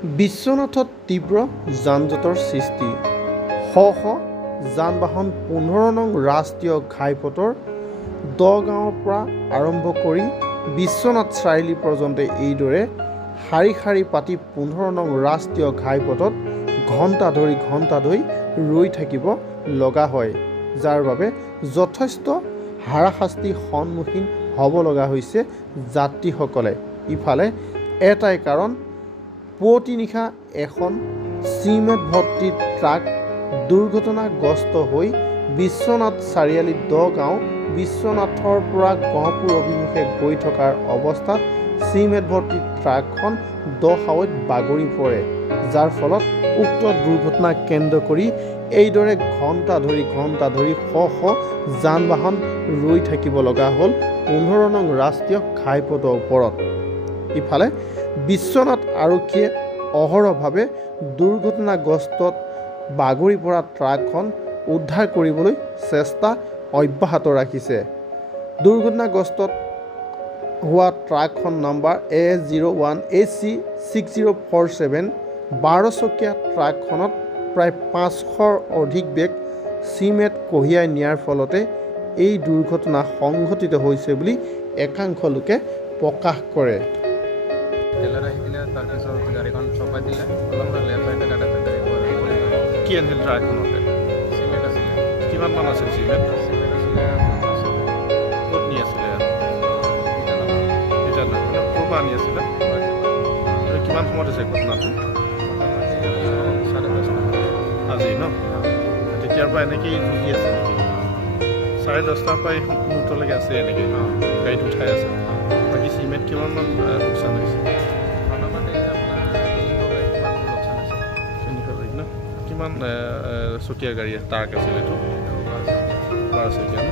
বিশ্বনাথত তীব্ৰ যান-জঁটৰ সৃষ্টি। শ যান বাহন 15 নং ৰাষ্ট্ৰীয় ঘাইপথৰ দগাঁৱৰ পৰা আৰম্ভ কৰি বিশ্বনাথ চাৰিআলি পৰ্যন্ত এইদৰে শাৰী শাৰী পাতি 15 নং ৰাষ্ট্ৰীয় ঘাইপথত ঘণ্টা ধৰি ৰৈ থাকিব লগা হয়, যাৰ বাবে যথেষ্ট হাৰাশাস্তিৰ সন্মুখীন হ'ব লগা হৈছে যাত্ৰীসকলে। ইফালে এটাই কাৰণ, পুৱতি নিশা এখন চিমেণ্ট ভৰ্তি ট্ৰাক দুৰ্ঘটনাগ্ৰস্ত হৈ বিশ্বনাথ চাৰিআলি দগাঁও বিশ্বনাথৰ পৰা গহপুৰ অভিমুখে গৈ থকাৰ অৱস্থাত চিমেণ্ট ভৰ্তি ট্ৰাকখন দ-খাৱৈত বাগৰি পৰে, যাৰ ফলত উক্ত দুৰ্ঘটনাক কেন্দ্ৰ কৰি এইদৰে ঘণ্টা ধৰি শ যান বাহন ৰৈ থাকিব লগা হ'ল 15 নং ৰাষ্ট্ৰীয় ঘাইপথৰ ওপৰত। ইফালে বিশ্বনাথ আৰক্ষীয়ে অহৰহভাৱে দুৰ্ঘটনাগ্ৰস্তত বাগৰি পৰা ট্ৰাকখন উদ্ধাৰ কৰিবলৈ চেষ্টা অব্যাহত ৰাখিছে। দুৰ্ঘটনাগ্ৰস্তত হোৱা ট্ৰাকখন নম্বৰ A01AC6047 12 চকীয়া ট্ৰাকখনত প্ৰায় 500ৰ অধিক বেগ চিমেণ্ট কঢ়িয়াই নিয়াৰ ফলতে এই দুৰ্ঘটনা সংঘটিত হৈছে বুলি একাংশ লোকে প্ৰকাশ কৰে। কি আনিছিল ট্ৰাকখনতে? চিমেণ্ট আছিলে। কিমান মান আছিল চিমেণ্ট? চিমেণ্ট আছিলে 50 চকীয়া। ক'ত নি আছিলে? এতিয়া নাই মানে ক'ৰ পৰা আনি আছিলে? কিমান সময়ত হৈছে ঘটনাটো? আজি ন? তেতিয়াৰ পৰা এনেকেই যুঁজি আছে নেকি? 10:30 পৰা এই মুহূৰ্তলৈকে আছে এনেকৈ গাড়ীত উঠাই আছে। বাকী চিমেণ্ট কিমান মান লোকচান হৈছে? কিমান চকীয়া গাড়ী ট্ৰাক আছিল এইটো? 12 চকীয়া ন?